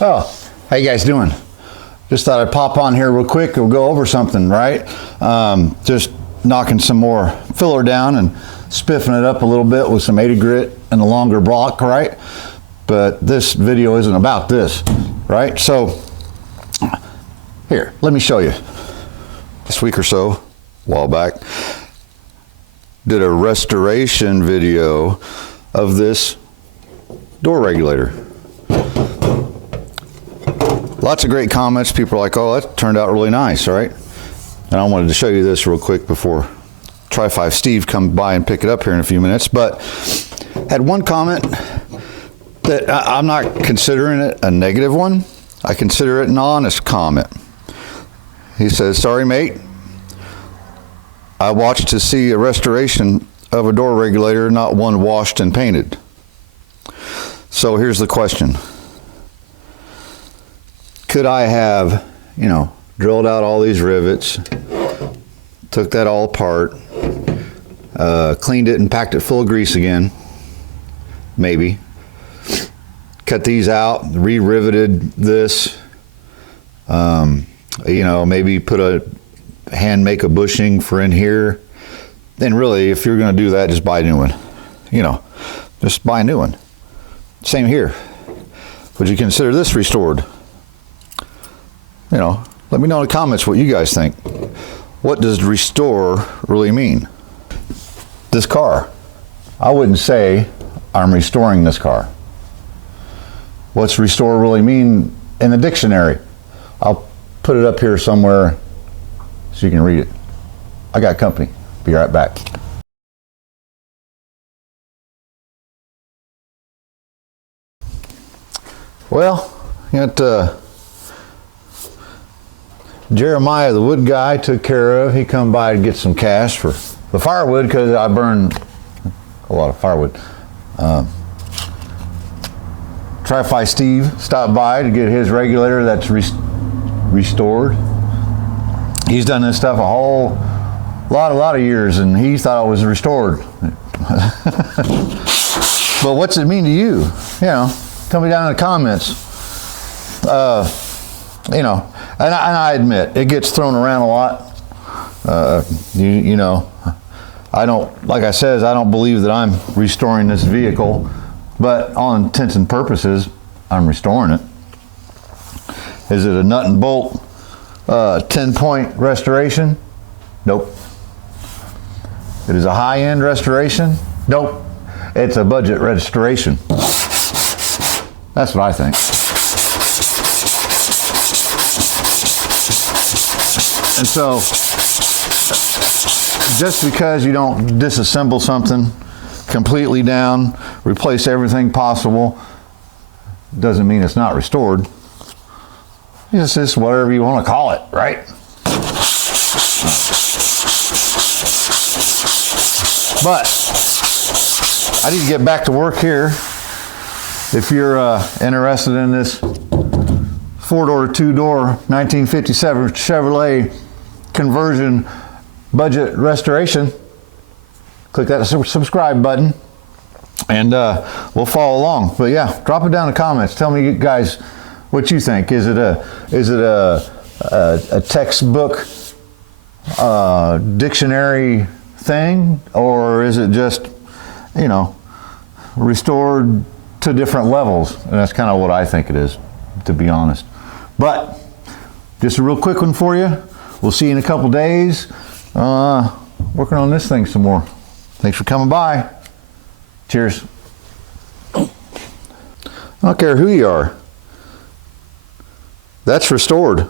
Oh, how you guys doing? Just thought I'd pop on here real quick. We'll go over something, right? Just knocking some more filler down and spiffing it up a little bit with some 80 grit and a longer block, right? But this video isn't about this, right? So here, let me show you. This week or so, a while back, did a restoration video of this door regulator. Lots of great comments. People are like, oh, that turned out really nice, right? And I wanted to show you this real quick before Tri-5 Steve come by and pick it up here in a few minutes. But had one comment that I'm not considering it a negative one. I consider it an honest comment. He says, sorry, mate. I watched to see a restoration of a door regulator, not one washed and painted. So here's the question. Could I have, drilled out all these rivets, took that all apart, cleaned it and packed it full of grease again? Maybe. Cut these out, re-riveted this, maybe put make a bushing for in here. Then really, if you're going to do that, just buy a new one. Just buy a new one. Same here. Would you consider this restored? Let me know in the comments what you guys think. What does restore really mean? This car, I wouldn't say I'm restoring this car. What's restore really mean in the dictionary? I'll put it up here somewhere so you can read it. I got company. Be right back. Well, Jeremiah, the wood guy, took care of. He come by to get some cash for the firewood because I burned a lot of firewood. Tri-5 Steve stopped by to get his regulator that's restored. He's done this stuff a whole lot of years, and he thought it was restored. But what's it mean to you? Tell me down in the comments. And I admit, it gets thrown around a lot. I don't, like I said, I don't believe that I'm restoring this vehicle, but all intents and purposes, I'm restoring it. Is it a nut and bolt 10-point restoration? Nope. It is a high-end restoration? Nope. It's a budget restoration. That's what I think. And so, just because you don't disassemble something completely down, replace everything possible, doesn't mean it's not restored. It's just whatever you want to call it, right? But I need to get back to work here. If you're interested in this 4-door, 2-door 1957 Chevrolet conversion budget restoration, click that subscribe button and we'll follow along. But yeah, drop it down in the comments. Tell me, guys, what you think. Is it a textbook dictionary thing, or is it just restored to different levels? And that's kind of what I think it is, to be honest. But just a real quick one for you. We'll see you in a couple days. Working on this thing some more. Thanks for coming by. Cheers. I don't care who you are. That's restored.